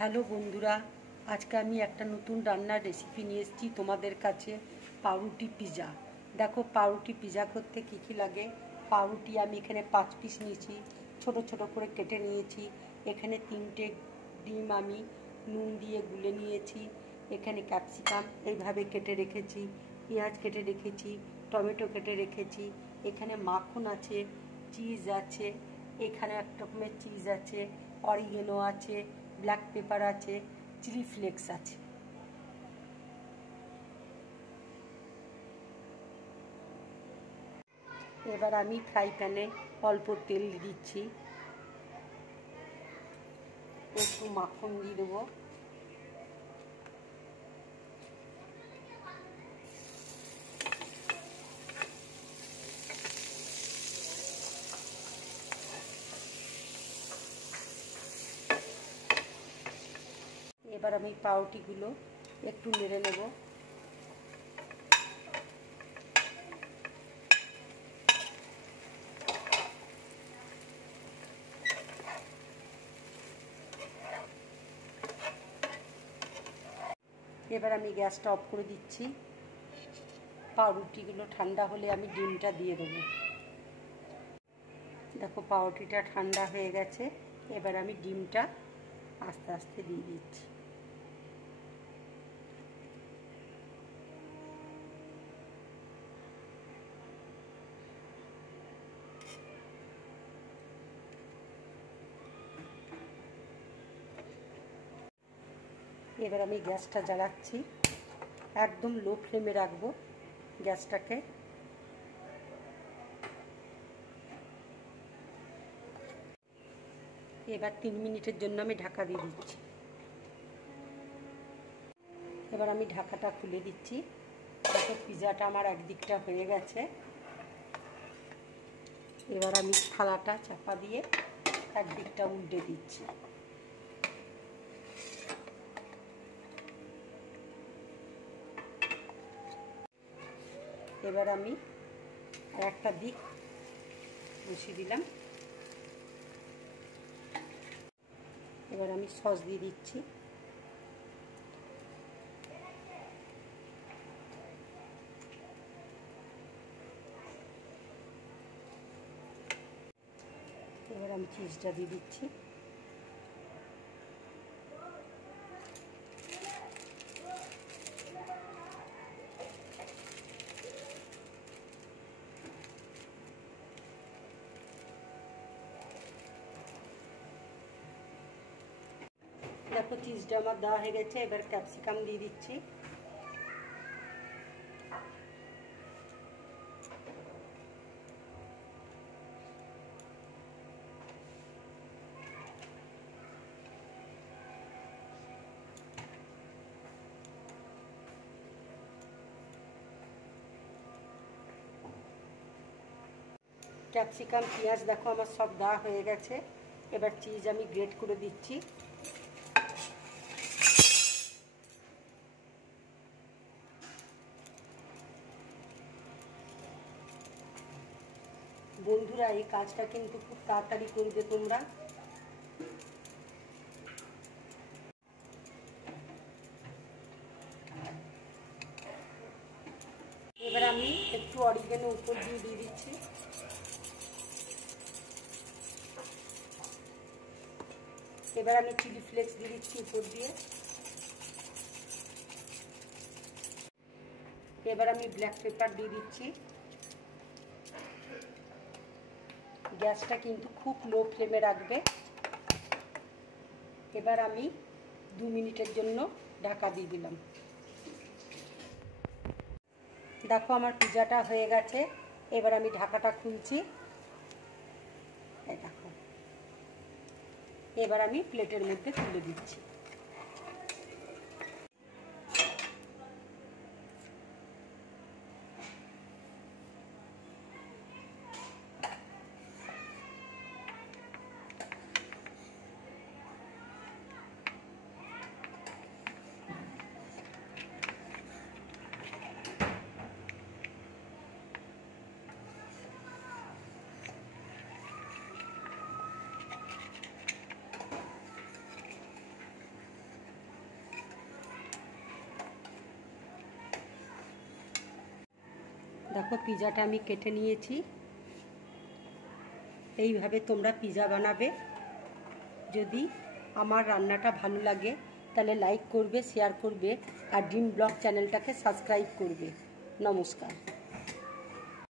Hello বন্ধুরা, আজকে আমি একটা নতুন রান্নার রেসিপি নিয়ে এসেছি তোমাদের কাছে। পাউরুটি পিজা। দেখো পাউরুটি পিজা করতে কী কী লাগে। পাউরুটি আমি এখানে 5 পিস নিয়েছি, ছোট ছোট করে কেটে নিয়েছি। এখানে 3টে ডিম আমি নুন দিয়ে গুলে নিয়েছি। এখানে ক্যাপসিকাম এইভাবে কেটে রেখেছি, পেঁয়াজ কেটে রেখেছি, টমেটো কেটে রেখেছি। এখানে মাখন আছে, চিজ আছে, এখানে এক রকমের চিজ আছে, অরিগেনো আছে, ব্ল্যাক পেপার আছে, চিলি ফ্লেক্স আছে। এবার আমি ফ্রাই প্যানে অল্প তেল দিচ্ছি, একটু মাখন দিয়ে দেবো। এবার আমি পাউরুটিগুলো একটু নেড়ে নেব। এবার আমি গ্যাসটা অফ করে দিচ্ছি। পাউরুটিগুলো ঠান্ডা হলে আমি ডিমটা দিয়ে দেবো। দেখো পাউরুটিটা ঠান্ডা হয়ে গেছে। এবার আমি ডিমটা আস্তে আস্তে দিয়ে দিচ্ছি। এবার আমি গ্যাসটা জ্বালাচ্ছি, একদম লো ফ্লেমে রাখবো গ্যাসটাকে। এবার 3 মিনিটের জন্য আমি ঢাকা দিয়ে দিচ্ছি। এবার আমি ঢাকাটা খুলে দিচ্ছি। দেখো পিজাটা আমার একদিকটা হয়ে গেছে। এবার আমি থালাটা চাপা দিয়ে একদিকটা উল্টে দিচ্ছি। এবার আমি আর একটা দিক বসিয়ে দিলাম। এবার আমি সস দিয়ে দিচ্ছি। এবার আমি চিজটা দিয়ে দিচ্ছি। দেখো চিজটা আমার দেওয়া হয়ে গেছে। এবার ক্যাপসিকাম দিয়ে দিচ্ছি। ক্যাপসিকাম পেঁয়াজ দেখো আমার সব দেওয়া হয়ে গেছে। এবার চিজ আমি গ্রেট করে দিচ্ছি। বন্ধুরা এই কাজটা কিন্তু খুব তাড়াতাড়ি করবে তোমরা। এবার আমি একটু অরিগেনো উপর দিয়ে দিচ্ছি। এবার আমি চিলি ফ্লেক্স দিয়ে দিচ্ছি উপর দিয়ে। এবার আমি ব্ল্যাক পেপার দিয়ে দিচ্ছি। গ্যাসটা কিন্তু খুব লো ফ্লেমে রাখবে। এবার আমি 2 মিনিটের জন্য ঢাকা দিয়ে দিলাম। দেখো আমার পিজাটা হয়ে গেছে। এবার আমি ঢাকাটা খুলছি। এই দেখো, এবার আমি প্লেটের মধ্যে তুলে দিচ্ছি। দেখো পিজাটা আমি কেটে নিয়েছি। এইভাবে তোমরা পিজা বানাবে। যদি আমার রান্নাটা ভালো লাগে তাহলে লাইক করবে, শেয়ার করবে আর ড্রিম ব্লগ চ্যানেলটাকে সাবস্ক্রাইব করবে। নমস্কার।